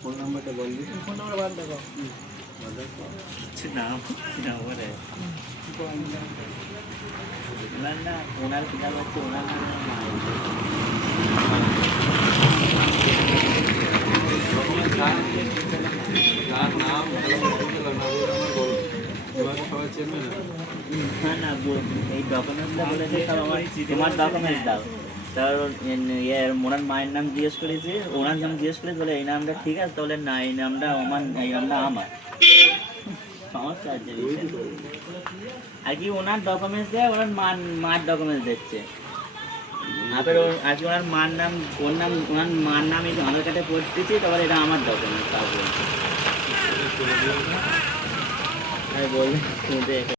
Phone নাম্বারটা বলবি phone number বাদ দেখো নাম না বলে ওনার না ওনার কিনা হচ্ছে ওনার তার নাম ভালো করে বলতে না বলে আমার বলো এবার সবাই চেপে না না এই আমার তোমার তার ইয়ে ওনার মায়ের নাম জিজ্ঞেস করেছে ওনার নাম জিজ্ঞেস এই নামটা ঠিক আছে তাহলে না এই নামটা আমার এই নামটা আমার সমস্যা আছে। আর কি ওনার ডকুমেন্টস দেয় ওনার মার ডকুমেন্টস দিচ্ছে আজকে ওনার মার নাম ওর নাম ওনার মার নাম এই আধার কার্ডে এটা আমার ডকুমেন্টস আমি বললাম